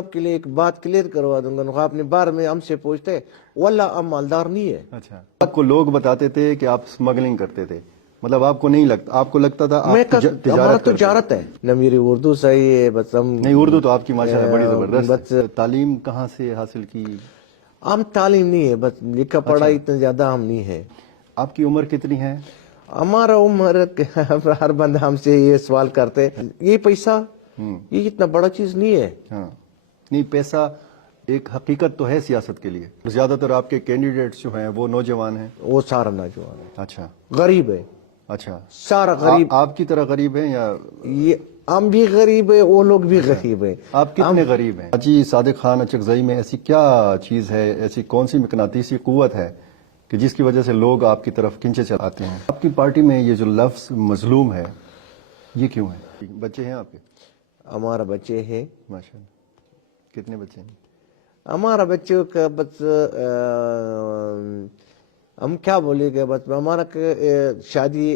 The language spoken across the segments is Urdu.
آپ کے لیے ایک بات کلیئر کروا دوں گا. آپ نے بار میں ہم سے پوچھتے واللہ ہم مالدار نہیں ہے. اچھا، آپ کو لوگ بتاتے تھے کہ آپ اسمگلنگ کرتے تھے، مطلب آپ کو نہیں لگتا، آپ کو لگتا تھا میں آپ ہمارا تجارت کرتے تجارت ہے نہ. میری اردو صحیح ہے بس ہم نہیں، اردو تو آپ کی ماشاءاللہ بڑی زبردست بس ہے. تعلیم کہاں سے حاصل کی؟ ہم تعلیم نہیں ہے، بس لکھا پڑھا اتنا زیادہ ہم نہیں ہے. آپ کی عمر کتنی ہے؟ ہمارا عمر ہر بندہ ہم سے یہ سوال کرتے یہ پیسہ یہ اتنا بڑا چیز نہیں ہے. ہاں نہیں، پیسہ ایک حقیقت تو ہے سیاست کے لیے. زیادہ تر آپ کے کینڈیڈیٹس جو ہیں وہ نوجوان ہیں. وہ سارا نوجوان ہے، اچھا غریب ہے، اچھا. سارا غریب. آپ کی طرح غریب ہیں یا یہ ہم بھی غریب ہے، وہ لوگ بھی غریب ہے. آپ کتنے غریب ہیں؟ جی صادق خان اچکزئی میں ایسی کیا چیز ہے، ایسی کون سی مقناطیسی قوت ہے کہ جس کی وجہ سے لوگ آپ کی طرف کھنچے چلاتے ہیں؟ آپ کی پارٹی میں یہ جو لفظ مظلوم ہے یہ کیوں ہے؟ بچے ہیں آپ کے؟ ہمارا بچے ہے. ماشاءاللہ. کتنے بچے ہیں؟ ہمارا بچوں کا بس ہم کیا بولے گے، بس ہمارا شادی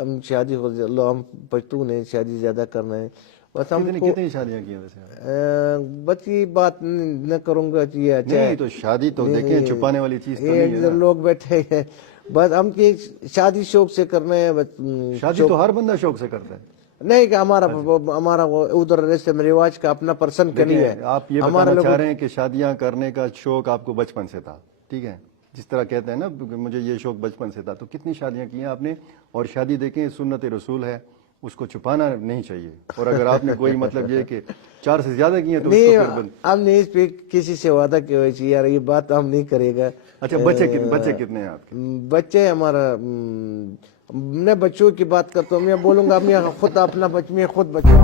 ہم شادی ہم پشتون ہیں، شادی زیادہ کرنا ہے. بس ہم کو کتنی شادیاں کی ہیں ویسے؟ بس یہ بات نہ کروں گا کہ یہ اچھا ہے. نہیں تو شادی تو دیکھیں چھپانے والی چیز تو نہیں ہے یہ نا. لوگ بیٹھے ہیں بس ہم کی شادی شوق سے کرنا ہے. بس شادی تو ہر بندہ شوق سے کرتا ہے. نہیں کہ ہمارا ادھر رسم رواج کا اپنا پرسن کا نہیں ہے. دیکھیں آپ یہ ہمارے بتانا لوگ چاہ رہے ہیں کہ شادیاں کرنے کا شوق آپ کو بچپن سے تھا، ٹھیک ہے، جس طرح کہتے ہیں نا مجھے یہ شوق بچپن سے تھا. تو کتنی شادیاں کی ہیں آپ نے؟ اور شادی دیکھیں سنت رسول ہے، اس کو چھپانا نہیں چاہیے. اور اگر آپ نے کوئی مطلب یہ کہ 4 سے زیادہ کی ہیں تو اس کو نہیں، پھر ہم نے اس پہ کسی سے وعدہ کیا ہوا ہے یار یہ بات ہم نہیں کرے گا. اچھا بچے کتنے ہیں آپ کے؟ بچے ہمارا میں بچوں کی بات کرتا ہوں، میں بولوں گا میں خود اپنا میں خود بچہ.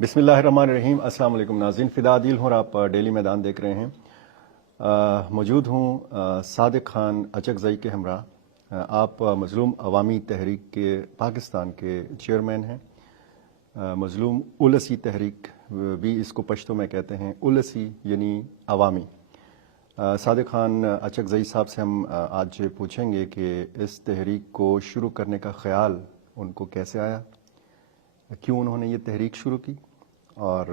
بسم اللہ الرحمن الرحیم. السلام علیکم ناظرین، فدا عادل ہوں اور آپ ڈیلی میدان دیکھ رہے ہیں. موجود ہوں صادق خان اچکزئی کے ہمراہ. آپ مظلوم عوامی تحریک کے پاکستان کے چیئرمین ہیں. مظلوم اولسی تحریک بھی اس کو پشتو میں کہتے ہیں، اولسی یعنی عوامی. صادق خان اچکزئی صاحب سے ہم آج پوچھیں گے کہ اس تحریک کو شروع کرنے کا خیال ان کو کیسے آیا، کیوں انہوں نے یہ تحریک شروع کی، اور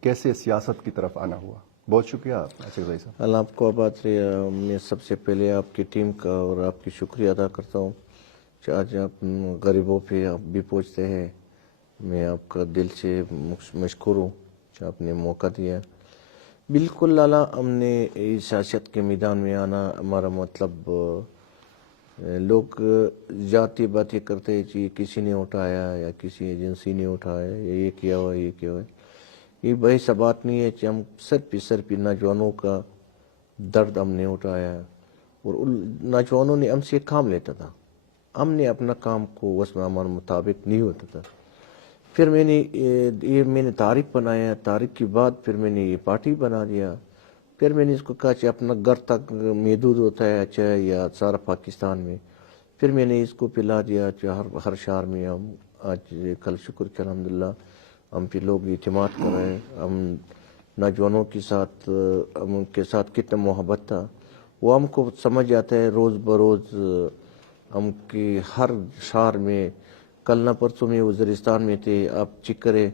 کیسے سیاست کی طرف آنا ہوا. بہت شکریہ اچکزئی صاحب. اللہ آپ کو آباد رہے. میں سب سے پہلے آپ کی ٹیم کا اور آپ کی شکریہ ادا کرتا ہوں کہ آج آپ غریبوں پہ آپ بھی پہنچتے ہیں. میں آپ کا دل سے مشکور ہوں کہ آپ نے موقع دیا. بالکل لالا، ہم نے سیاست کے میدان میں آنا ہمارا مطلب لوگ ذاتی باتیں کرتے ہیں کہ کسی نے اٹھایا یا کسی ایجنسی نے اٹھایا یا یہ کیا ہوا یہ کیا ہوا. یہ بھائی سب بات نہیں ہے کہ ہم سر پہ نوجوانوں کا درد ہم نے اٹھایا اور نوجوانوں نے ہم سے کام لیتا تھا. ہم نے اپنا کام کو اس میں ہمارے مطابق نہیں ہوتا تھا. پھر میں نے تاریخ بنایا. تاریخ کے بعد پھر میں نے یہ پارٹی بنا دیا. پھر میں نے اس کو کہا کہ اپنا گھر تک محدود ہوتا ہے اچھا یا سارا پاکستان میں. پھر میں نے اس کو پلا دیا کہ ہر شہر میں ہم آج کل شکر کہ الحمدللہ ہم پہ لوگ اعتماد کر رہے ہیں. ہم نوجوانوں کے ساتھ ہم ان کے ساتھ کتنا محبت تھا وہ ہم کو سمجھ آتا ہے روز بروز. ہم کی ہر شہر میں کل نہ پرسوں میں وزیرستان میں تھے، آپ چیک کرے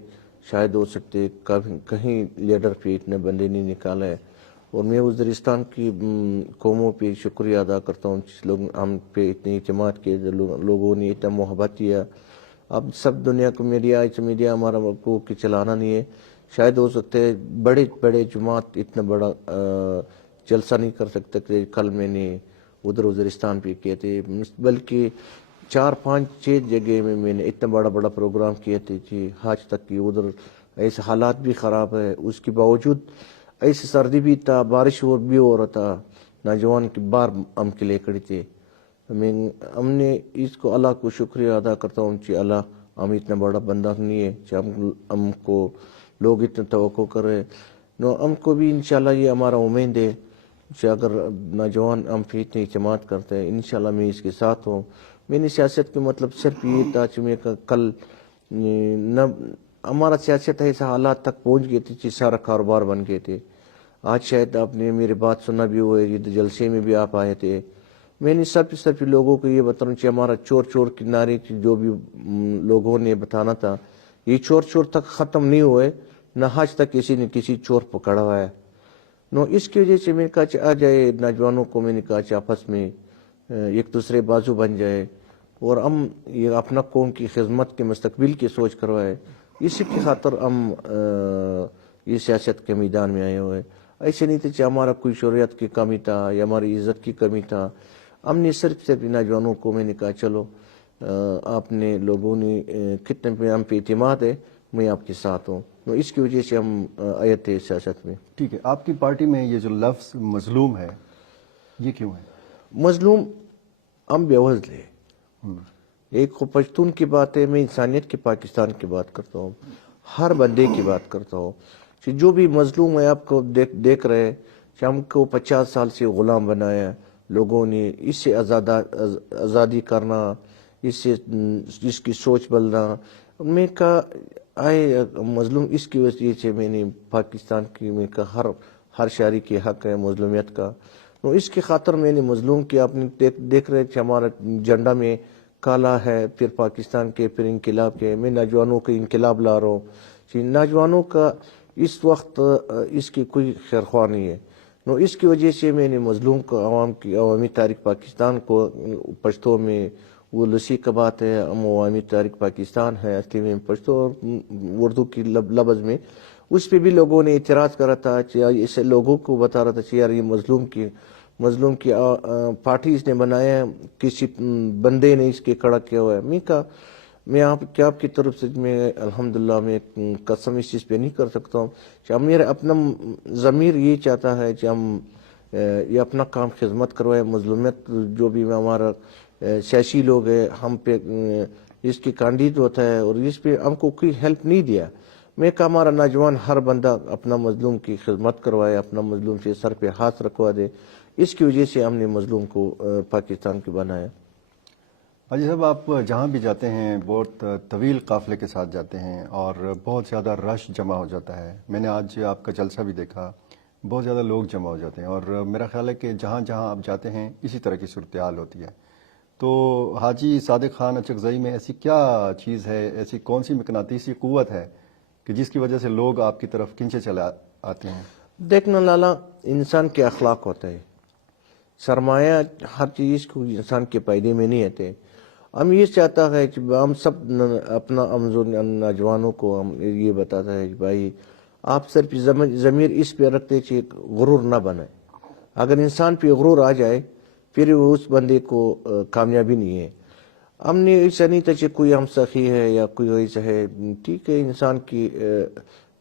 شاید ہو سکتے کہیں لیڈر پہ اتنے بندے نہیں نکالا ہے. اور میں وزیرستان کی قوموں پہ شکریہ ادا کرتا ہوں جس لوگ ہم پہ اتنے اعتماد کیے، لوگوں نے اتنا محبت کیا. اب سب دنیا کو میڈیا ہمارا کو چلانا نہیں ہے. شاید ہو سکتے بڑے بڑے جماعت اتنا بڑا جلسہ نہیں کر سکتے کہ کل میں نے ادھر وزیرستان پہ کیے تھے، بلکہ 4 5 6 جگہ میں نے اتنا بڑا پروگرام کیے تھے کہ آج تک کی ادھر ایسے حالات بھی خراب ہے. اس کے باوجود ایسے سردی بھی تھا، بارش بھی ہو رہا تھا، نوجوان کی بار ہم کے لیے کھڑی تھے. ہم نے اس کو اللہ کو شکریہ ادا کرتا ہوں کہ اللہ ہم اتنا بڑا بندہ نہیں ہے کہ ہم کو لوگ اتنا توقع کر رہے. ہم کو بھی انشاءاللہ یہ ہمارا امید ہے کہ اگر نوجوان ہم پہ اتنے اعتماد کرتے ہیں انشاءاللہ میں اس کے ساتھ ہوں. میں نے سیاست کے مطلب صرف یہ تھا کہ میں کل نہ ہمارا سیاست ایسا حالات تک پہنچ گئے تھے کہ سارا کاروبار بن گئے تھے. آج شاید آپ نے میری بات سنا بھی ہوا ہے، جلسے میں بھی آپ آئے تھے. میں نے سب لوگوں کو یہ بتانا کہ ہمارا چور کے نعرے کی جو بھی لوگوں نے بتانا تھا یہ چور چور تک ختم نہیں ہوئے، نہ آج تک کسی نے کسی چور پکڑا ہوا ہے. نو اس کی وجہ سے میں نے کہا آ جائے نوجوانوں کو، میں نے کہا آپس میں ایک دوسرے بازو بن جائے اور ہم یہ اپنا قوم کی خدمت کے مستقبل کی سوچ کروائے. اسی کی خاطر ہم یہ سیاست کے میدان میں آئے ہوئے. ایسے نہیں تھے کہ ہمارا کوئی شریعت کی کمی تھا یا ہماری عزت کی کمی تھا. ہم نے صرف نوجوانوں کو میں نے کہا چلو آپ نے لوگوں نے کتنے پہ ہم پہ اعتماد ہے، میں آپ کے ساتھ ہوں. تو اس کی وجہ سے ہم آئے تھے سیاست میں. ٹھیک ہے، آپ کی پارٹی میں یہ جو لفظ مظلوم ہے یہ کیوں ہے؟ مظلوم ہم بے وزل ہے. ایک پشتون کی بات ہے، میں انسانیت کے پاکستان کی بات کرتا ہوں، ہر بندے کی بات کرتا ہوں کہ جو بھی مظلوم ہے آپ کو دیکھ رہے کہ ہم کو 50 سال سے غلام بنایا لوگوں نے. اس سے آزادی کرنا، اس کی سوچ بدلنا. میں کہا آئے مظلوم اس کی وجہ سے میں نے پاکستان کی میں کہا ہر شہری کی حق ہے مظلومیت کا. تو اس کی خاطر میں نے مظلوم کی آپ نے دیکھ رہے کہ ہمارا جھنڈا میں کالا ہے، پھر پاکستان کے، پھر انقلاب کے. میں نوجوانوں کے انقلاب لا رہا ہوں کہ نوجوانوں کا اس وقت اس کی کوئی خیر خواہ نہیں ہے. نو اس کی وجہ سے میں نے مظلوم کو عوامی تاریخ پاکستان کو پشتو میں وہ لسی کا بات ہے، ہم عوامی تاریخ پاکستان ہے اصلی میں پشتو اردو کی لفظ میں. اس پہ بھی لوگوں نے اعتراض کرا تھا، اسے لوگوں کو بتا رہا تھا کہ یار یہ مظلوم کی پارٹی اس نے بنایا ہے، کسی بندے نے اس کے کھڑا کیا ہوا ہے. میں کہا میں آپ کی طرف سے میں الحمدللہ میں قسم اس چیز پہ نہیں کر سکتا ہوں کہ میرا اپنا ضمیر یہ چاہتا ہے کہ ہم یہ اپنا کام خدمت کروائے. مظلومیت جو بھی ہمارا سیاسی لوگ ہے ہم پہ اس کی کانڈید ہوتا ہے اور اس پہ ہم کو کوئی ہیلپ نہیں دیا. میں کہا ہمارا نوجوان ہر بندہ اپنا مظلوم کی خدمت کروائے، اپنا مظلوم سے سر پہ ہاتھ رکھوا دے. اس کی وجہ سے ہم نے مظلوم کو پاکستان کی بنایا. حاجی صاحب، آپ جہاں بھی جاتے ہیں بہت طویل قافلے کے ساتھ جاتے ہیں اور بہت زیادہ رش جمع ہو جاتا ہے. میں نے آج آپ کا جلسہ بھی دیکھا، بہت زیادہ لوگ جمع ہو جاتے ہیں اور میرا خیال ہے کہ جہاں جہاں آپ جاتے ہیں اسی طرح کی صورتحال ہوتی ہے. تو حاجی صادق خان اچکزئی میں ایسی کیا چیز ہے، ایسی کون سی مقناطیسی قوت ہے کہ جس کی وجہ سے لوگ آپ کی طرف کھنچے چلے آتے ہیں؟ دیکھنا لالا، انسان کے اخلاق ہوتا ہے. سرمایہ ہر چیز کو انسان کے فائدے میں نہیں آتے. ہم یہ چاہتا ہے کہ ہم سب اپنا نوجوانوں کو ہم یہ بتاتا ہے کہ بھائی آپ صرف ضمیر اس پہ رکھتے کہ غرور نہ بنائے. اگر انسان پہ غرور آ جائے پھر وہ اس بندے کو کامیابی نہیں ہے. ہم نے ایسا نہیں تھا کہ کوئی ہم سخی ہے یا کوئی ایسا ہے. ٹھیک ہے، انسان کی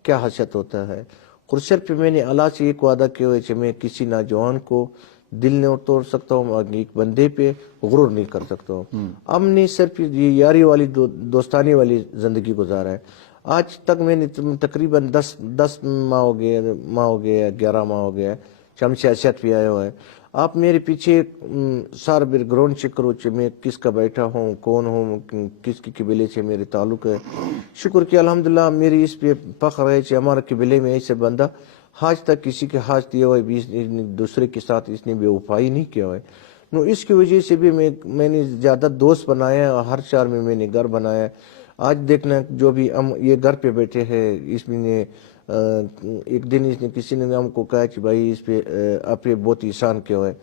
کیا حیثیت ہوتا ہے. صرف میں نے اللہ سے ایک وعدہ کیا ہوا ہے کہ میں کسی نوجوان کو دل نہیں توڑ سکتا ہوں اور ایک بندے پہ غرور نہیں کر سکتا ہوں. ہم نے صرف یہ یاری والی دوستانی والی زندگی گزارا ہے. آج تک میں نے تقریباً 10 ماہ ہو گیا 11 ماہ ہو گیا کہ ہم سیاست پہ آئے ہوئے ہیں. آپ میرے پیچھے سارا بیک گراؤنڈ چیک کرو کہ میں کس کا بیٹھا ہوں، کون ہوں، کس کی قبیلے سے میرے تعلق ہے. شکر کہ الحمدللہ میری اس پہ فخر ہے کہ ہمارے قبیلے میں ایسے بندہ آج تک کسی کے ہاتھ دیا ہوا ہے، دوسرے کے ساتھ اس نے بے وفائی نہیں کیا ہوا ہے. نو اس کی وجہ سے بھی میں نے زیادہ دوست بنایا اور ہر شہر میں نے گھر بنایا. آج دیکھنا جو بھی ہم یہ گھر پہ بیٹھے ہیں، اس میں نے ایک دن اس نے کسی نے ہم کو کہا کہ بھائی اس پہ آپ پہ بہت احسان کیا ہوا ہے.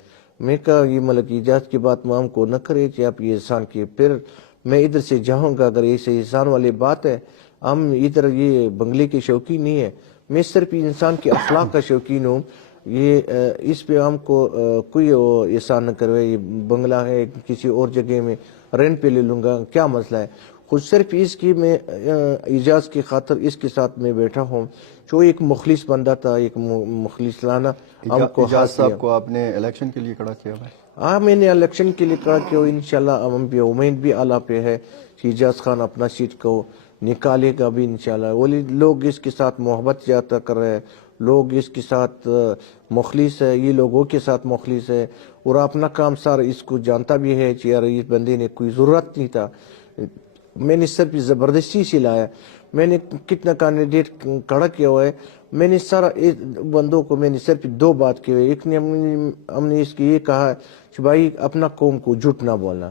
میں کہا یہ ملک ایجاد کی بات میں ہم کو نہ کرے کہ آپ یہ احسان کیے، پھر میں ادھر سے جاؤں گا. اگر ایسے احسان والی بات ہے، ہم ادھر یہ بنگلے کے شوقین نہیں ہے، میں صرف انسان کے اخلاق کا شوقین ہوں. یہ اس پہ ہم کو کوئی احسان نہ کرے. یہ بنگلہ ہے، کسی اور جگہ میں رینٹ پہ لے لوں گا، کیا مسئلہ ہے. خود صرف اس کی میں اعجاز کی خاطر اس کے ساتھ میں بیٹھا ہوں. جو ایک مخلص بندہ تھا، ایک مخلص لانا ہم کو اعجاز صاحب کو آپ نے الیکشن کے لیے کھڑا کیا ہوا ہے؟ ہاں، میں نے الیکشن کے لیے کہا کہ انشاءاللہ ہم بھی امید بھی اللہ پہ ہے کہ اعجاز خان اپنا سیٹ کو نکالے گا بھی انشاءاللہ. ولی لوگ اس کے ساتھ محبت زیادہ کر رہے ہیں، لوگ اس کے ساتھ مخلص ہے، یہ لوگوں کے ساتھ مخلص ہے اور اپنا کام سارا اس کو جانتا بھی ہے کہ یار اس بندے نے کوئی ضرورت نہیں تھا. میں نے صرف زبردستی سے لایا. میں نے کتنا کینڈیڈیٹ کھڑا کیا ہوا ہے، میں نے سارا بندوں کو میں نے صرف 2 بات کی ہوئی. ایک نے ہم نے اس کی یہ کہا کہ بھائی اپنا قوم کو جھوٹ نہ بولنا.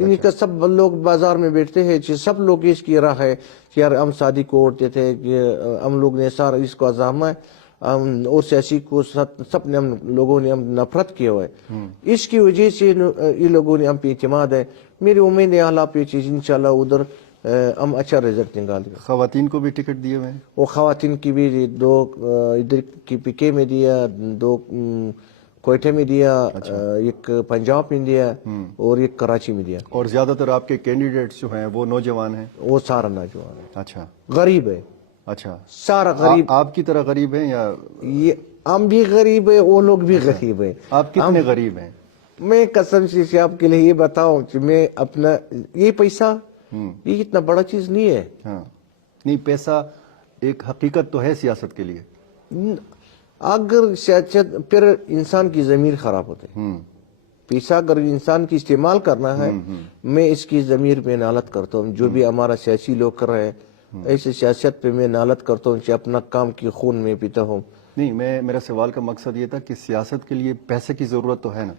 ان کا سب لوگ بازار میں بیٹھتے ہیں کہ سب لوگ اس کی راہ ہے کہ یار ہم شادی کو اوڑتے تھے کہ ہم لوگ نے سارا اس کو عزامہ ہے اور سیاسی کو سب نے ہم لوگوں نے ہم نفرت کیا ہوا ہے. اس کی وجہ سے یہ لوگوں نے ہم پہ اعتماد ہے. میری امید ہے اللہ پہ چیز انشاءاللہ ادھر ہم اچھا رزلٹ نکالیں گے. خواتین کو بھی ٹکٹ دیے ہوئے ہیں؟ وہ خواتین کی بھی 2 ادھر کی پی کے میں دیا, 2 کوئٹہ میں دیا, ایک پنجاب میں دیا اور ایک کراچی میں دیا. اور زیادہ تر آپ کے کینڈیڈیٹس جو ہیں وہ نوجوان ہیں؟ وہ سارا نوجوان ہے. اچھا, غریب ہے, اچھا. سارا غریب. آپ کی طرح غریب ہیں یا یہ ہم بھی غریب ہے, وہ لوگ بھی غریب ہے. آپ کتنے غریب ہیں؟ میں قسم سے آپ کے لیے یہ بتاؤں کہ میں اپنا یہ پیسہ یہ اتنا بڑا چیز نہیں ہے. ہاں نہیں, پیسہ ایک حقیقت تو ہے سیاست کے لیے. اگر سیاست پھر انسان کی ضمیر خراب ہوتے ہے. پیسہ اگر انسان کی استعمال کرنا ہے, میں اس کی ضمیر میں نالت کرتا ہوں. جو بھی ہمارا سیاسی لوگ کر رہے ہیں ایسے سیاست پہ میں نالت کرتا ہوں کہ اپنا کام کی خون میں پیتا ہوں. نہیں, میرا سوال کا مقصد یہ تھا کہ سیاست کے لیے پیسے کی ضرورت تو ہے نا.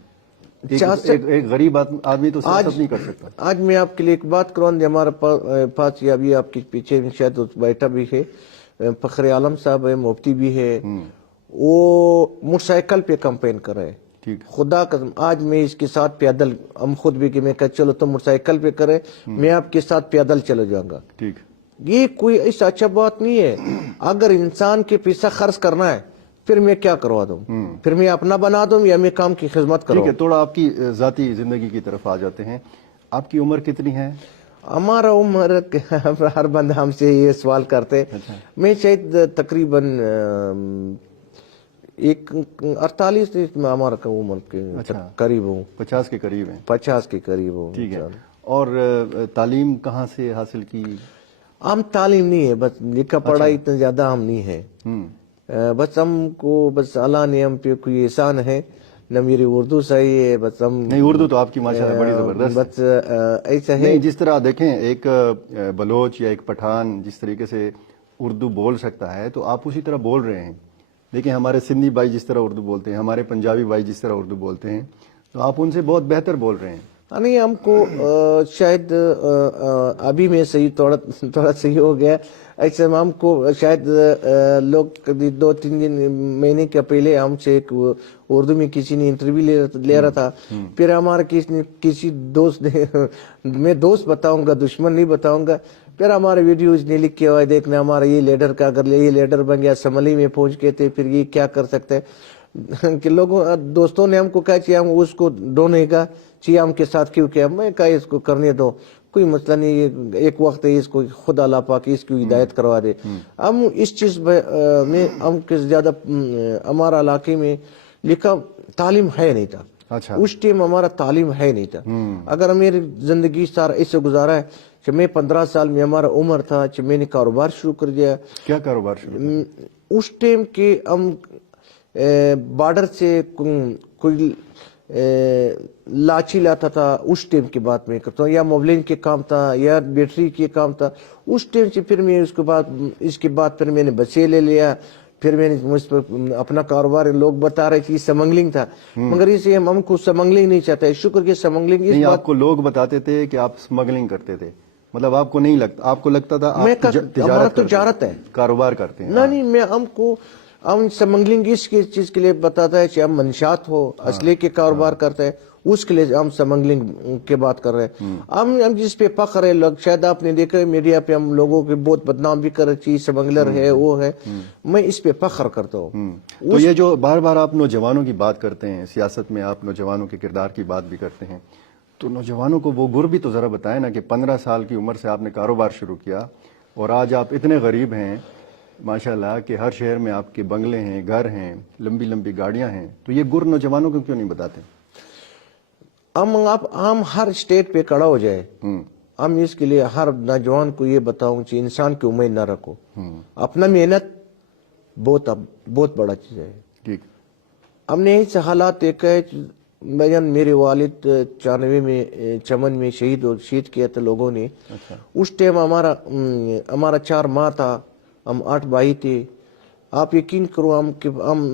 ایک غریب آدمی تو سیاست نہیں کر سکتا. آج میں آپ کے لیے ایک بات کروں, ہمارے پاس یہ ابھی آپ کے پیچھے شاید بیٹھا بھی ہے فخر عالم صاحب ہے, مفتی بھی ہے, وہ موٹر سائیکل پہ کمپین کر رہے. خدا قسم آج میں اس کے ساتھ پیدل, ہم خود بھی کہ میں کہ چلو تم موٹر سائیکل پہ کرے, میں آپ کے ساتھ پیدل چلے جاؤں گا. یہ کوئی ایسا اچھا بات نہیں ہے. اگر انسان کے پیسہ خرچ کرنا ہے پھر میں کیا کروا دوں, پھر میں اپنا بنا دوں یا میں کام کی خدمت کروں. ٹھیک ہے, تھوڑا آپ کی ذاتی زندگی کی طرف آ جاتے ہیں. آپ کی عمر کتنی ہے؟ ہمارا عمر ہر بندہ ہم سے یہ سوال کرتے, میں شاید تقریباً 48 ہمارا عمر کے قریب ہوں. 50 کے قریب ہیں؟ 50 کے قریب ہوں. ٹھیک ہے. اور تعلیم کہاں سے حاصل کی؟ ہم تعلیم نہیں ہے, بس لکھا پڑھا اتنا زیادہ ہم نہیں ہے. بس ہم کو بس اللہ نے ہم پہ کوئی احسان ہے, نہ میری اردو صحیح ہے, بس ہم نہیں, اردو تو آپ کی ماشاءاللہ بڑی زبردست. بس ایسا ہے نہیں, جس طرح دیکھیں ایک بلوچ یا ایک پٹھان جس طریقے سے اردو بول سکتا ہے تو آپ اسی طرح بول رہے ہیں. دیکھیں ہمارے سندھی بھائی جس طرح اردو بولتے ہیں, ہمارے پنجابی بھائی جس طرح اردو بولتے ہیں, تو آپ ان سے بہت بہتر بول رہے ہیں. نہیں, ہم کو شاید ابھی میں صحیح تھوڑا صحیح ہو گیا. ایسے ہم کو شاید لوگ 2-3 مہینے کے پہلے ہم سے ایک اردو میں کسی نے انٹرویو لے رہا تھا. پھر ہمارا کسی دوست نے, میں دوست بتاؤں گا دشمن نہیں بتاؤں گا, پھر ہمارے ویڈیوز نے لکھ ہوا ہے دیکھنا ہمارا یہ لیڈر کا, اگر یہ لیڈر بن گیا اسمبلی میں پہنچ کے تھے پھر یہ کیا کر سکتے کہ لوگوں دوستوں نے ہم کو کہا کہ ہم اس کو ڈھونڈے گا چاہیے ہم کے ساتھ کیوں کیا. میں کہا اس کو کرنے دو, کوئی مسئلہ نہیں, ایک وقت ہے اس کو خدا اللہ پاک اس کی ہدایت کروا دے. ہم اس چیز میں ہم کے زیادہ ہمارا علاقے میں لکھا تعلیم ہے نہیں تھا. اس ٹائم ہمارا تعلیم ہے نہیں تھا. اگر میری زندگی سارا ایسے گزارا ہے کہ میں 15 سال میں ہمارا عمر تھا کہ میں نے کاروبار شروع کر دیا. کیا کاروبار شروع؟ اس ٹائم کے ہم بارڈر سے کوئی لاچی لاتا تھا, اس ٹائم کی بات میں کرتا ہوں, یا موبلین کے کام تھا یا بیٹری کے کام تھا. اس ٹائم سے پھر میں اس کے بعد پھر میں نے بچے لے لیا. پھر میں نے مجھ پر اپنا کاروبار, لوگ بتا رہے تھے سمگلنگ تھا, مگر اسے ہم کو سمگلنگ نہیں چاہتے. شکر کہ سمگلنگ نہیں, آپ کو لوگ بتاتے تھے کہ آپ سمگلنگ کرتے تھے, مطلب آپ کو نہیں لگتا, آپ کو لگتا تھا آپ تجارت ہے, کاروبار کرتے ہیں. نہیں, میں ہم سمگلنگ اس چیز کے لیے بتاتا ہے کہ ہم منشیات ہو اسلحے کے کاروبار کرتے ہیں, اس کے لیے ہم سمگلنگ کے بات کر رہے ہیں. ہم جس پہ فخر ہے, لوگ شاید آپ نے دیکھا میڈیا پہ ہم لوگوں کے بہت بدنام بھی کر رہی, سمگلر ہے وہ ہے, میں اس پہ فخر کرتا ہوں. تو یہ جو بار بار آپ نوجوانوں کی بات کرتے ہیں, سیاست میں آپ نوجوانوں کے کردار کی بات بھی کرتے ہیں, تو نوجوانوں کو وہ گر بھی تو ذرا بتائیں نا کہ 15 سال کی عمر سے آپ نے کاروبار شروع کیا اور آج آپ اتنے غریب ہیں ماشاءاللہ کہ ہر شہر میں آپ کے بنگلے ہیں, گھر ہیں, لمبی لمبی گاڑیاں ہیں, تو یہ گر نوجوانوں کو کیوں نہیں بتاتے؟ ہم ہر اسٹیٹ پہ کھڑا ہو جائے, ہم اس کے لیے ہر نوجوان کو یہ بتاؤں کہ انسان کی امید نہ رکھو, اپنا محنت بہت بڑا چیز ہے. ٹھیک, ہم نے ایسے حالات دیکھا ہے. میرے والد 94 میں چمن میں شہید کیا تھا لوگوں نے. اس ٹائم ہمارا 4 ماہ تھا, ہم 8 بھائی تھے. آپ یقین کرو ہم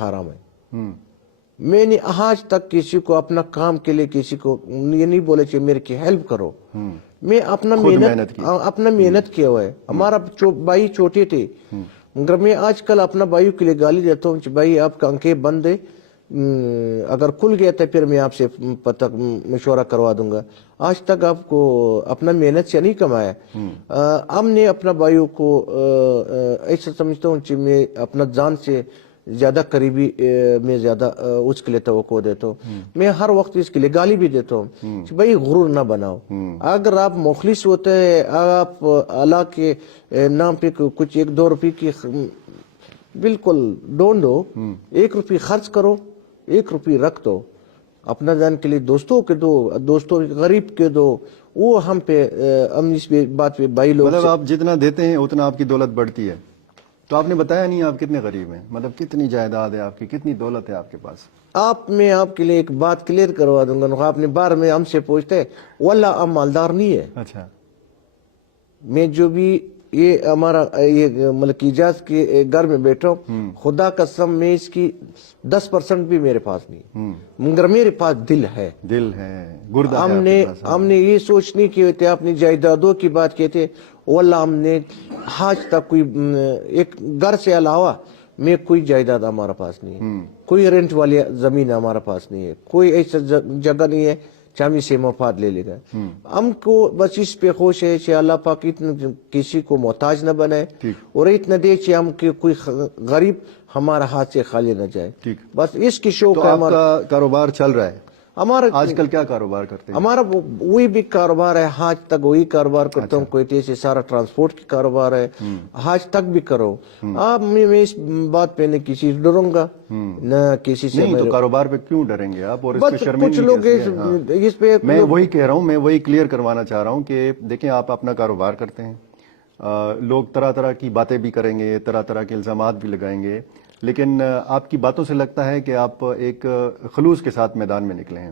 حرام ہے. میں نے آج تک کسی کو اپنا کام کے لیے کسی کو یہ نہیں بولے کہ میرے کی ہیلپ کرو. میں اپنا محنت کیا ہوا ہے. ہمارا بھائی چھوٹے تھے مگر میں آج کل اپنا بھائیوں کے لیے گالی دیتا ہوں کہ بھائی آپ کا آنکھیں بند ہے, اگر کھل گیا تو پھر میں آپ سے پتہ مشورہ کروا دوں گا. آج تک آپ کو اپنا محنت سے نہیں کمایا. ہم نے اپنا بھائیوں کو ایسا سمجھتا ہوں کہ میں اپنا جان سے زیادہ قریبی میں زیادہ اس کے لیے توقع دیتا ہوں. میں ہر وقت اس کے لیے گالی بھی دیتا ہوں کہ بھائی غرور نہ بناؤ. اگر آپ مخلص ہوتے ہیں, آپ اللہ کے نام پہ کچھ 1-2 روپے کی بالکل ڈونٹ دو, 1 روپے خرچ کرو, 1 روپے رکھ دو اپنا جان کے لیے, دوستوں کے دو, دوستوں غریب کے دو. وہ ہم پہ ہم اس بات پہ بھائی لوگ مطلب آپ جتنا دیتے ہیں اتنا آپ کی دولت بڑھتی ہے. تو آپ نے بتایا نہیں آپ کتنے غریب ہیں, مطلب کتنی جائیداد ہے آپ کی, کتنی دولت ہے آپ کے پاس؟ میں آپ کے لیے ایک بات کلیئر کروا دوں گا. آپ نے بار میں ہم سے پوچھتے واللہ ہم مالدار نہیں ہے. اچھا. میں جو بھی یہ ہمارا یہ مطلب اجازت کے گھر میں بیٹھا ہوں, خدا قسم میں اس کی 10% بھی میرے پاس نہیں, مگر میرے پاس دل ہے. دل ہے, گردہ ہے. ہم نے یہ سوچ نہیں کی ہوتے. اپنی جائیدادوں کی بات کہتے واللہ ہم نے آج تک کوئی ایک گھر سے علاوہ میں کوئی جائیداد ہمارا پاس نہیں ہے, کوئی رینٹ والی زمین ہمارا پاس نہیں ہے, کوئی ایسا جگہ نہیں ہے کہ ہم اسے مفاد لے لے گا. ہم کو بس اس پہ خوش ہے کہ اللہ پاک کسی کو محتاج نہ بنائے اور اتنا دے کہ ہم کوئی غریب ہمارا ہاتھ سے خالی نہ جائے. بس اس کی شوق ہے. آپ کا کاروبار چل رہا ہے ہمارا. آج کل کیا کاروبار کرتے ہیں؟ ہمارا وہی بھی کاروبار ہے, آج تک وہی کاروبار کرتا ہوں. کوئٹے سے سارا ٹرانسپورٹ کی کاروبار ہے, آج تک بھی کرو. میں اس بات پہ نہ کسی سے ڈروں گا نہ کسی سے. نہیں تو کاروبار پہ کیوں ڈریں گے آپ, اور اس پہ کچھ لوگ اس پہ میں وہی کہہ رہا ہوں, میں وہی کلیئر کروانا چاہ رہا ہوں کہ دیکھیں آپ اپنا کاروبار کرتے ہیں, لوگ طرح طرح کی باتیں بھی کریں گے, طرح طرح کے الزامات بھی لگائیں گے, لیکن آپ کی باتوں سے لگتا ہے کہ آپ ایک خلوص کے ساتھ میدان میں نکلے ہیں.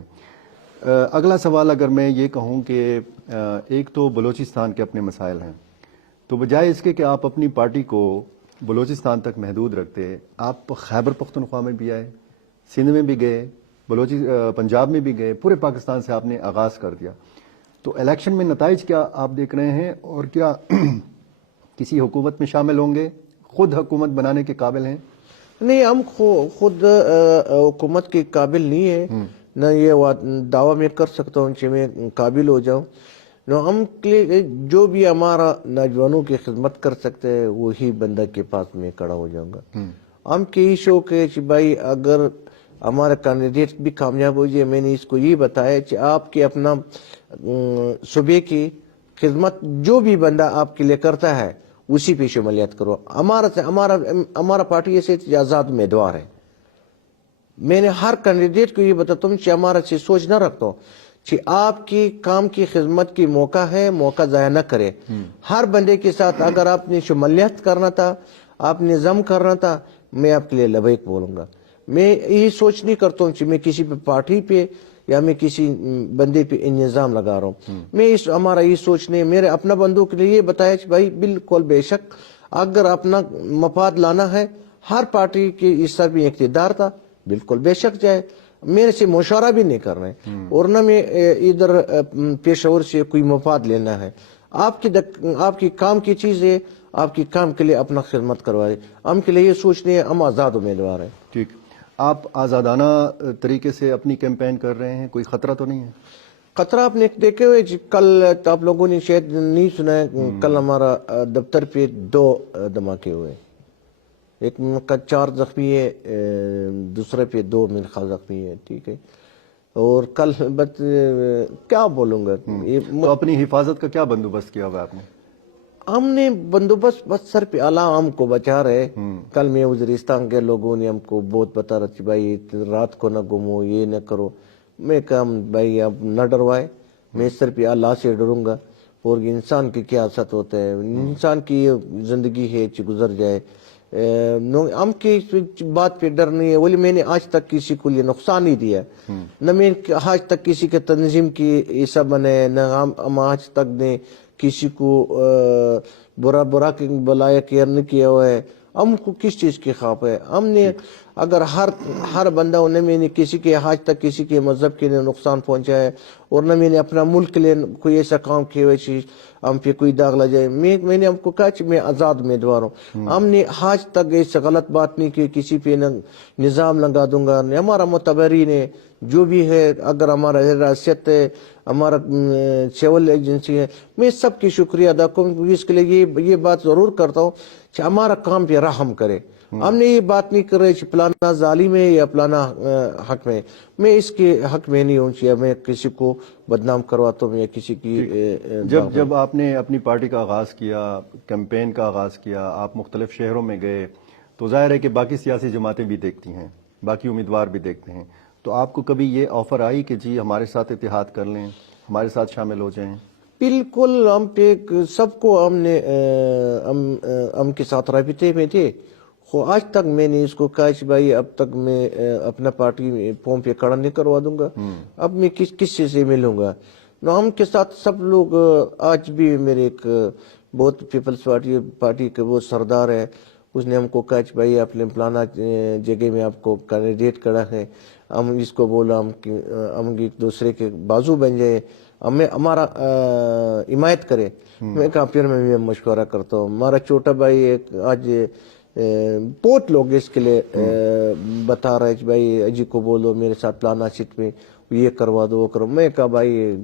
اگلا سوال اگر میں یہ کہوں کہ ایک تو بلوچستان کے اپنے مسائل ہیں, تو بجائے اس کے کہ آپ اپنی پارٹی کو بلوچستان تک محدود رکھتے, آپ خیبر پختونخوا میں بھی آئے, سندھ میں بھی گئے, پنجاب میں بھی گئے, پورے پاکستان سے آپ نے آغاز کر دیا. تو الیکشن میں نتائج کیا آپ دیکھ رہے ہیں, اور کیا کسی حکومت میں شامل ہوں گے, خود حکومت بنانے کے قابل ہیں؟ نہیں, ہم خود حکومت کے قابل نہیں ہیں, نہ یہ دعویٰ میں کر سکتا ہوں کہ میں قابل ہو جاؤں. ہم جو بھی ہمارا نوجوانوں کی خدمت کر سکتے ہیں وہی بندہ کے پاس میں کھڑا ہو جاؤں گا. ہم کے ہی شوق ہے کہ بھائی اگر ہمارا کینڈیڈیٹ بھی کامیاب ہو جائے, میں نے اس کو یہ بتایا کہ آپ کے اپنا صوبے کی خدمت جو بھی بندہ آپ کے لیے کرتا ہے اسی پہ شمولیت کرو. ہمارا پارٹی ایسے آزاد امیدوار ہے. میں نے ہر کینڈیڈیٹ کو یہ بتاتا ہوں کہ ہمارا سے سوچ نہ رکھتا ہوں کہ آپ کی کام کی خدمت کی موقع ہے, موقع ضائع نہ کرے. ہر بندے کے ساتھ اگر آپ نے شمولیت کرنا تھا, آپ نے ضم کرنا تھا, میں آپ کے لیے لبیک بولوں گا. میں یہی سوچ نہیں کرتا ہوں کہ میں کسی پہ پارٹی پہ یا میں کسی بندے پہ انتظام لگا رہا ہوں. میں ہمارا یہ سوچ نہیں, میرے اپنا بندوں کے لیے یہ بتایا کہ بھائی بالکل بے شک اگر اپنا مفاد لانا ہے, ہر پارٹی کے اس سر بھی اقتدار تھا, بالکل بے شک جائے. میرے سے مشورہ بھی نہیں کر رہے ہیں, اور نہ میں ادھر پیشور سے کوئی مفاد لینا ہے. آپ کی کام کی چیز ہے, آپ کی کام کے لیے اپنا خدمت کروائے. ہم کے لیے یہ سوچنے ہے, ہم آزاد امیدوار ہیں. ٹھیک, آپ آزادانہ طریقے سے اپنی کیمپین کر رہے ہیں, کوئی خطرہ تو نہیں ہے؟ خطرہ آپ نے دیکھے ہوئے, کل آپ لوگوں نے شاید نہیں سنا ہے, کل ہمارا دفتر پہ 2 دھماکے ہوئے. ایک کا 4 زخمی ہے, دوسرے پہ 2 منخواہ زخمی ہے. ٹھیک ہے, اور کل بس کیا بولوں گا. تو اپنی حفاظت کا کیا بندوبست کیا ہوا آپ نے؟ ہم نے بندوبست بس سر پہ اعلیٰ ہم کو بچا رہے. کل میں وزیرستان کے لوگوں نے ہم کو بہت بتا رہا کہ بھائی رات کو نہ گھومو, یہ نہ کرو. میں کہا بھائی اب نہ ڈروائے, میں سر پہ اللہ سے ڈروں گا. اور انسان کی کیا حسد ہوتا ہے, انسان کی یہ زندگی ہے کہ گزر جائے. ہم کی بات پہ ڈر نہیں ہے, بولے میں نے آج تک کسی کو یہ نقصان نہیں دیا, نہ میں آج تک کسی کے تنظیم کی حصہ بنے, نہ ہم آج تک نے کسی کو برا بلایا کیا نہیں کیا ہوا ہے. ہم کو کس چیز کی خوف ہے؟ ہم نے اگر ہر بندہ نے میں نے کسی کے آج تک کسی کے مذہب کے لیے نقصان پہنچا ہے اور نہ میں نے اپنا ملک کے لیے کوئی ایسا کام کیا ہوئے چیز ہم پہ کوئی داغ لگ جائے. میں نے ہم کو کہا کہ میں آزاد امیدوار ہوں. ہم نے آج تک ایسا غلط بات نہیں کی کسی پہ نظام لگا دوں گا. ہمارا متبرین ہے جو بھی ہے, اگر ہمارا ریاست ہے, ہمارا سول ایجنسی ہے, میں سب کی شکریہ ادا کروں. اس کے لیے یہ بات ضرور کرتا ہوں کہ ہمارا کام پہ رحم کرے. ہم نے یہ بات نہیں کر رہے کہ پلانا ظالم ہے یا پلانا حق میں. میں اس کے حق میں نہیں ہوں کہ میں کسی کو بدنام کرواتا ہوں یا کسی کی. جب آپ نے اپنی پارٹی کا آغاز کیا, کیمپین کا آغاز کیا, آپ مختلف شہروں میں گئے, تو ظاہر ہے کہ باقی سیاسی جماعتیں بھی دیکھتی ہیں, باقی امیدوار بھی دیکھتے ہیں. تو آپ کو کبھی یہ آفر آئی کہ جی ہمارے ساتھ اتحاد کر لیں, ہمارے ساتھ شامل ہو جائیں؟ بالکل, ہم پہ سب کو ہم نے ہم کے ساتھ رابطے میں تھے. آج تک میں نے اس کو کہا کہ بھائی اب تک میں اپنا پارٹی فارم پہ کھڑا نہیں کروا دوں گا, اب میں کس سے ملوں گا. ہم کے ساتھ سب لوگ, آج بھی میرے ایک بہت پیپلز پارٹی کے وہ سردار ہے, اس نے ہم کو کہا کہ بھائی آپ نے فلانا جگہ میں آپ کو کینڈیڈیٹ کرا ہے, ہم اس کو بولا ہم ایک دوسرے کے بازو بن جائے, ہمیں ہمارا حمایت کرے. میں کہا پھر میں مشورہ کرتا ہوں. ہمارا چھوٹا بھائی ایک آج بہت لوگ اس کے لیے بتا رہے کہ بھائی اجی کو بولو میرے ساتھ پلانا سیٹ میں یہ کروا دو وہ کرو. میں کہا بھائی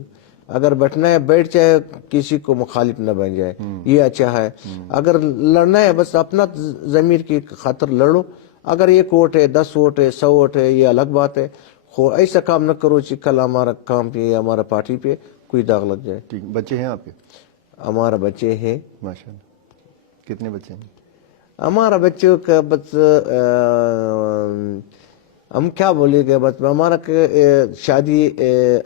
اگر بیٹھنا ہے بیٹھ جائے, کسی کو مخالف نہ بن جائے, یہ اچھا ہے. اگر لڑنا ہے بس اپنا ضمیر کی خاطر لڑو. اگر 1 ووٹ ہے 10 ووٹ ہے 100 ووٹ ہے یہ الگ بات ہے. ایسا کام نہ کرو کہ کل ہمارا کام پہ یا ہمارا پارٹی پہ کوئی داغ لگ جائے. ٹھیک. بچے ہیں آپ کے؟ ہمارا بچے ہیں. ماشاء اللہ. کتنے بچے ہیں؟ ہمارا بچوں کا بس ہم کیا بولے گے, بس ہمارا شادی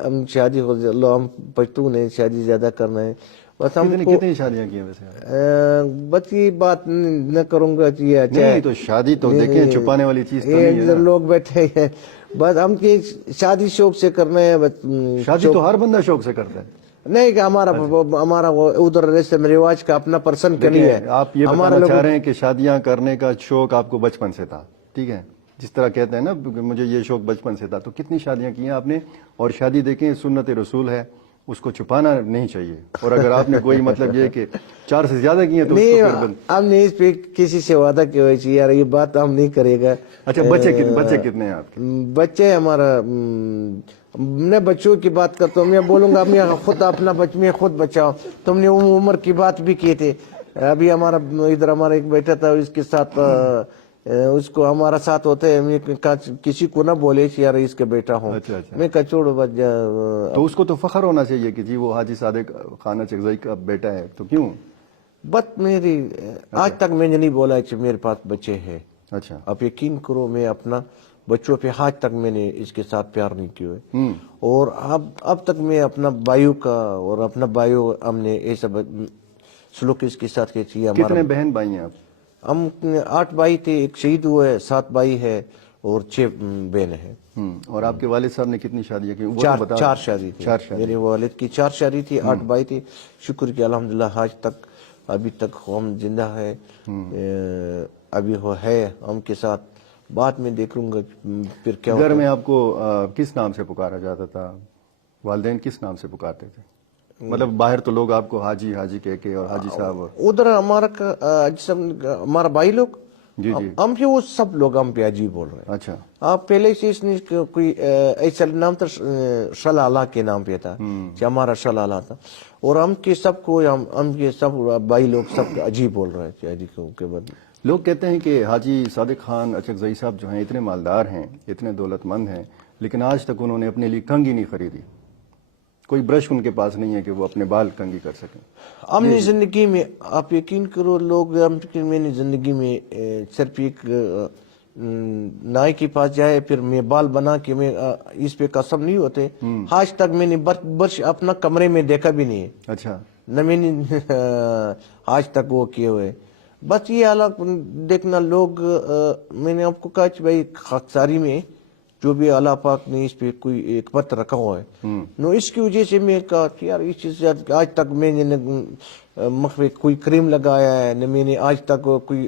ہم شادی ہو لو, ہم پشتون ہیں, شادی زیادہ کرنا ہے بس. ہم کتنی شادیاں کی ہیں ویسے؟ بس یہ بات نہ کروں گا کہ یہ اچھا ہے. تو شادی تو دیکھیں چھپانے والی چیز تو نہیں ہے. لوگ بیٹھے ہیں بس, ہم کی شادی شوق سے کرنا ہے بس. شادی تو ہر بندہ شوق سے کرتا ہے. نہیں کہ ہمارا ادھر رسم رواج کا اپنا پرسن کا نہیں ہے. آپ یہ بتانا چاہ رہے ہیں کہ شادیاں کرنے کا شوق آپ کو بچپن سے تھا, ٹھیک ہے, جس طرح کہتے ہیں نا مجھے یہ شوق بچپن سے تھا. تو کتنی شادیاں کی ہیں آپ نے؟ اور شادی دیکھیں سنت رسول ہے, اس کو چھپانا نہیں چاہیے. اور اگر آپ نے کوئی مطلب یہ کہ 4 سے زیادہ کی ہیں تو ہم نے اس پہ کسی سے وعدہ کیا ہوا چاہیے یار یہ بات ہم نہیں کرے گا. اچھا, بچے کتنے ہیں آپ کے؟ بچے ہمارا, میں بچوں کی بات کرتا ہوں. میں بولوں گا میں خود اپنا میں خود بچاؤ. تم نے عمر کی بات بھی کی تھی. ابھی ہمارا ادھر ہمارا ایک بیٹا تھا, اس کے ساتھ اس کو ہمارا ساتھ ہوتا ہے. میں کسی کو نہ بولے یار اس کا بیٹا ہوں. میں کہا چھوڑو بس. تو اس کو تو فخر ہونا چاہیے کہ جی وہ حاجی صادق خان اچکزئی کا بیٹا ہے. تو کیوں؟ بس میری آج تک میں نے نہیں بولا کہ میرے پاس بچے ہیں. اچھا, آپ یقین کرو میں اپنا بچوں پہ آج تک میں نے اس کے ساتھ پیار نہیں کیا ہے. اور اب تک میں اپنا بھائیوں کا اور اپنا بھائیوں ہم نے یہ سب سلوک اس کے ساتھ کیا. کتنے بہن بھائی ہیں آپ؟ ہم 8 بھائی تھے, ایک شہید ہوئے, 7 بھائی ہے اور 6 بہن ہیں. اور آپ کے والد صاحب نے کتنی شادیاں کی؟ 4 شادی تھی. میرے والد کی 4 شادی تھی, 8 بھائی تھے. شکر کہ الحمدللہ آج تک ابھی تک ہم زندہ ہے. ابھی وہ ہے ہم کے ساتھ. بعد میں دیکھ لوں گا پھر کیا ہوتا ہے. گھر میں آپ کو کس نام سے پکارا جاتا تھا؟ والدین کس نام سے پکارتے تھے؟ مطلب باہر تو لوگ آپ کو حاجی حاجی کہہ کے اور حاجی صاحب, ادھر ہمارا بھائی لوگ ہم پہ وہ سب لوگ ہم پہ عجیب بول رہے ہیں. اچھا, آپ پہلے سے اس نے کوئی ایسا نام تھا, شلالہ کے نام پہ تھا کہ ہمارا شلالہ تھا. اور ہم کے سب کو ہم کے سب بھائی لوگ سب عجیب بول رہے ہیں. لوگ کہتے ہیں کہ حاجی صادق خان اچکزئی صاحب جو ہیں اتنے مالدار ہیں, اتنے دولت مند ہیں, لیکن آج تک انہوں نے اپنے لیے کنگھی نہیں خریدی. کوئی برش ان کے پاس نہیں ہے کہ وہ اپنے بال کنگھی کر سکیں. ہم نے زندگی میں, آپ یقین کرو لوگ, میں نے زندگی میں صرف ایک نائی کے پاس جائے پھر میں بال بنا کے میں اس پہ قسم نہیں ہوتے. آج تک میں نے برش اپنا کمرے میں دیکھا بھی نہیں ہے. اچھا, نہ میں نے آج تک وہ کیے ہوئے. بس یہ حالات دیکھنا لوگ, میں نے آپ کو کہا کہ بھائی خاکساری میں جو بھی اللہ پاک نے اس پہ کوئی ایک پت رکھا ہوا ہے, نو اس کی وجہ سے میں کہا کہ یار اس چیز آج تک میں نے مخ پہ کوئی کریم لگایا ہے, نہ میں نے آج تک کوئی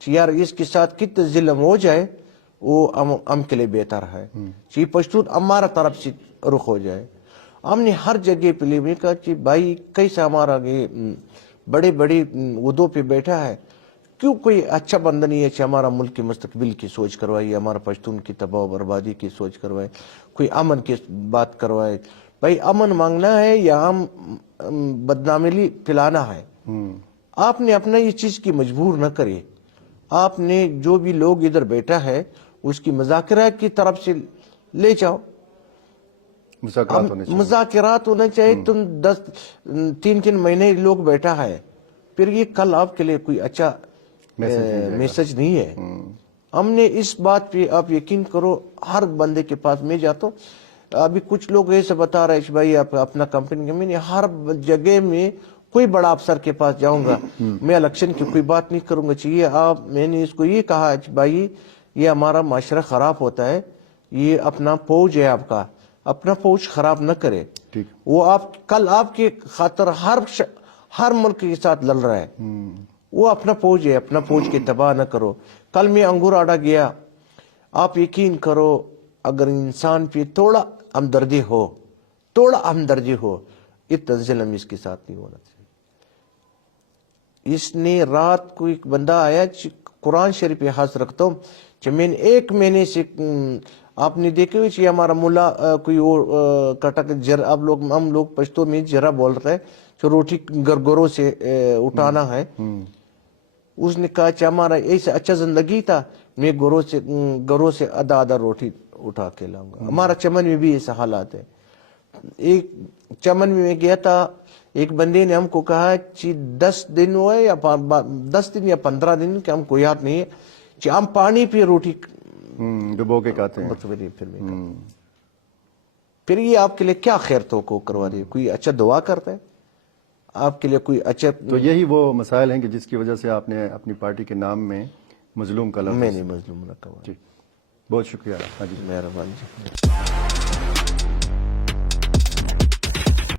کہ یار اس کے ساتھ کتنا ظلم ہو جائے وہ ہم کے لیے بہتر ہے کہ پشتون ہمارا طرف سے رخ ہو جائے. ہم نے ہر جگہ پہ لیے کہا کہ بھائی کیسا ہمارا یہ بڑے بڑے عہدوں پہ بیٹھا ہے, کیوں کوئی اچھا بندہ نہیں ہے کہ ہمارا ملک کے مستقبل کی سوچ کروائے, ہمارا پشتون کی تباہ و بربادی کی سوچ کروائے, کوئی امن کی بات کروائے. بھائی امن مانگنا ہے یا ہم بدنامی پھیلانا ہے؟ آپ نے اپنا یہ چیز کی مجبور نہ کرے. آپ نے جو بھی لوگ ادھر بیٹھا ہے اس کی مذاکرہ کی طرف سے لے جاؤ, مذاکرات ہونا چاہیے. تم 3 مہینے لوگ بیٹھا ہے, پھر یہ کل آپ کے لیے کوئی اچھا میسج نہیں ہے. ہم نے اس بات پہ آپ یقین کرو, ہر بندے کے پاس میں جاتا ہوں. ابھی کچھ لوگ ایسے بتا رہے ہیں بھائی آپ اپنا کمپنی میں, ہر جگہ میں کوئی بڑا افسر کے پاس جاؤں گا, میں الیکشن کی کوئی بات نہیں کروں گا. چاہیے آپ, میں نے اس کو یہ کہا بھائی یہ ہمارا معاشرہ خراب ہوتا ہے, یہ اپنا فوج ہے آپ کا, اپنا فوج خراب نہ کرے. وہ آپ کل آپ کی خاطر ہر ملک کے ساتھ لڑ رہا ہے, وہ اپنا فوج ہے, اپنا فوج کے تباہ نہ کرو. کل میں انگور آڑا گیا, آپ یقین کرو اگر انسان پہ تھوڑا ہمدردی ہو, اتنا ظلم اس کے ساتھ نہیں ہونا چاہیے. اس نے رات کو ایک بندہ آیا, قرآن شریف پہ ہاتھ رکھتا ہوں کہ میں نے 1 مہینے سے, آپ نے دیکھے ہوئے کہ ہمارا ملا کوئی اور کٹک ہم لوگ پشتو میں جرا بول رہے ہیں جو روٹی گرگروں سے اٹھانا ہے. اس نے کہا کہ ہمارا ایسا اچھا زندگی تھا, میں گروں سے آدھا روٹی اٹھا کے لاؤں گا. ہمارا چمن میں بھی ایسا حالات ہے. ایک چمن میں گیا تھا, ایک بندے نے ہم کو کہا کہ 10 دن ہوئے یا 10 دن یا 15 دن کہ ہم کو یاد نہیں ہے, کہ ہم پانی پہ روٹی ڈبو کے کھاتے ہیں. پھر یہ آپ کے لیے کیا خیر تو کو کروا دے, کوئی اچھا دعا کرتا ہے آپ کے لیے, کوئی اچھا؟ تو یہی وہ مسائل ہیں کہ جس کی وجہ سے آپ نے اپنی پارٹی کے نام میں مظلوم کا لفظ. میں نے مظلوم رکھا ہوا. بہت شکریہ. مہربانی.